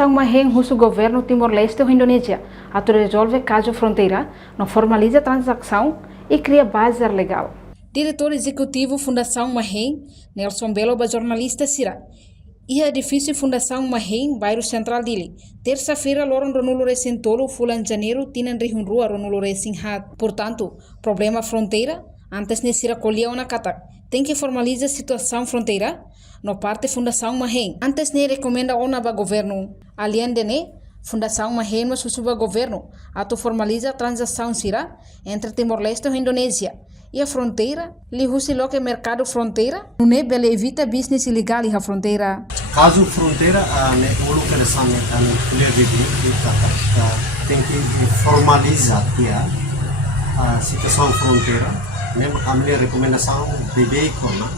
Fundação Maheng usa o governo Timor-Leste ou Indonésia a resolver caso fronteira, não formaliza a transação e cria base legal. Diretor executivo Fundação Maheng, Nelson Belo, jornalista Sira. E edifício Fundação Maheng, bairro central dele. Terça-feira, loron Ronulo Recentolo, fulan janeiro, tinan rihunrua Ronulo Resinhat. Portanto, problema fronteira, antes de Sira colhia uma cata. Tem que formalizar a situação fronteira? No parte Fundação Maheng. Antes de recomenda ona ba governo. Além de ne, Fundação Maheng mas suba governo. Ato formaliza a transação Sira entre Timor-Leste e Indonésia. E a fronteira, li husi lo que mercado fronteira, não é bele evita business ilegal e a fronteira. Caso fronteira, ne ulu keresane kan kuliah di tem que formalizar a situação fronteira. Ne kami rekomendasi BBI kona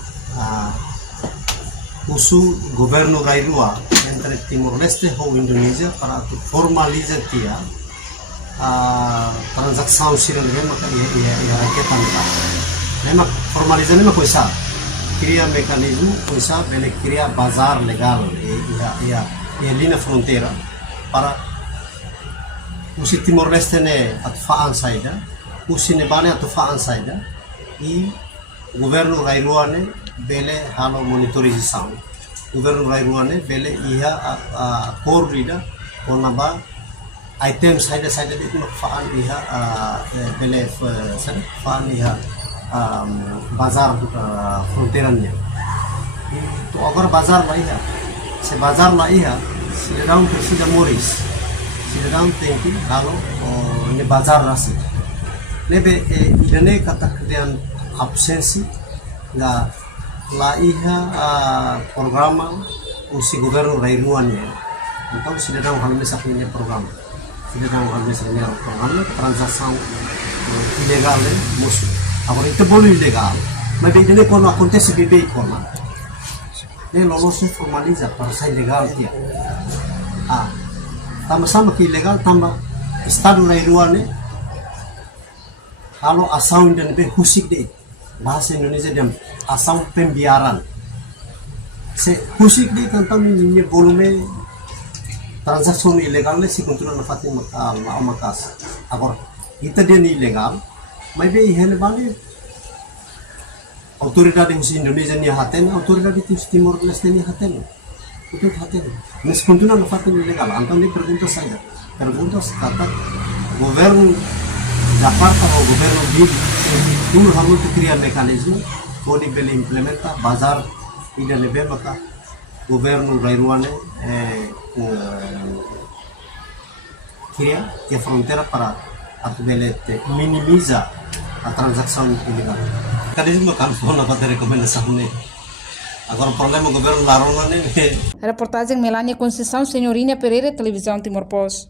usu governo Rairua entre Timor-Leste e Indonésia para formalizar transação sira lema kan ia rakyat anta lema formalizar lema coisa cria mecanismo coisa bele cria bazar legal ia linha fronteira para usi Timor-Leste ne atfaan saida usi ne bane atfaan saida e governo Rairua ne bele halo monitorização governo Rairua ne bele ia korrida onaba item saida itu faan iha bele faan iha bazar fronteiranya itu agar bazar lah iha se bazar lah iha sedang presiden Morris sedang tengki kalau ini bazar rasi nebe idane kata kemudian absensi la iha programa usi governo Rairuannya então sedang hal misalnya program sedang misalnya transação ilegal musuh. Agora itu boleh ilegal, mas ini quando acontece BBI kona, ele não se formaliza para ser legal dia. Tambah sama que ilegal tambah Estado Rairuan kalau asal dan husik deh bahasa Indonesia dan asal pembiaran. Se husik deh tentang ini volume transação ilegal se continua na fatin makas agora itu dia ilegal mas bem ele vale autoridade de Indonesia ni haten autoridade de Timor-Leste ni haten itu haten mas continua na fatin ilegal então dia pergunta saja kata governo Jakarta ou governo di tudo harus criar mekanisme pode bele implementa bazar ida lebe maka governo Rairuan cria a fronteira para minimizar a transação ilegal. Mecanismo kan não vai ter recomendação ne. Agora o problema do governo larona ne. Reportagem Melania Conceição, Senhorinha Pereira, Televisão Timor Post.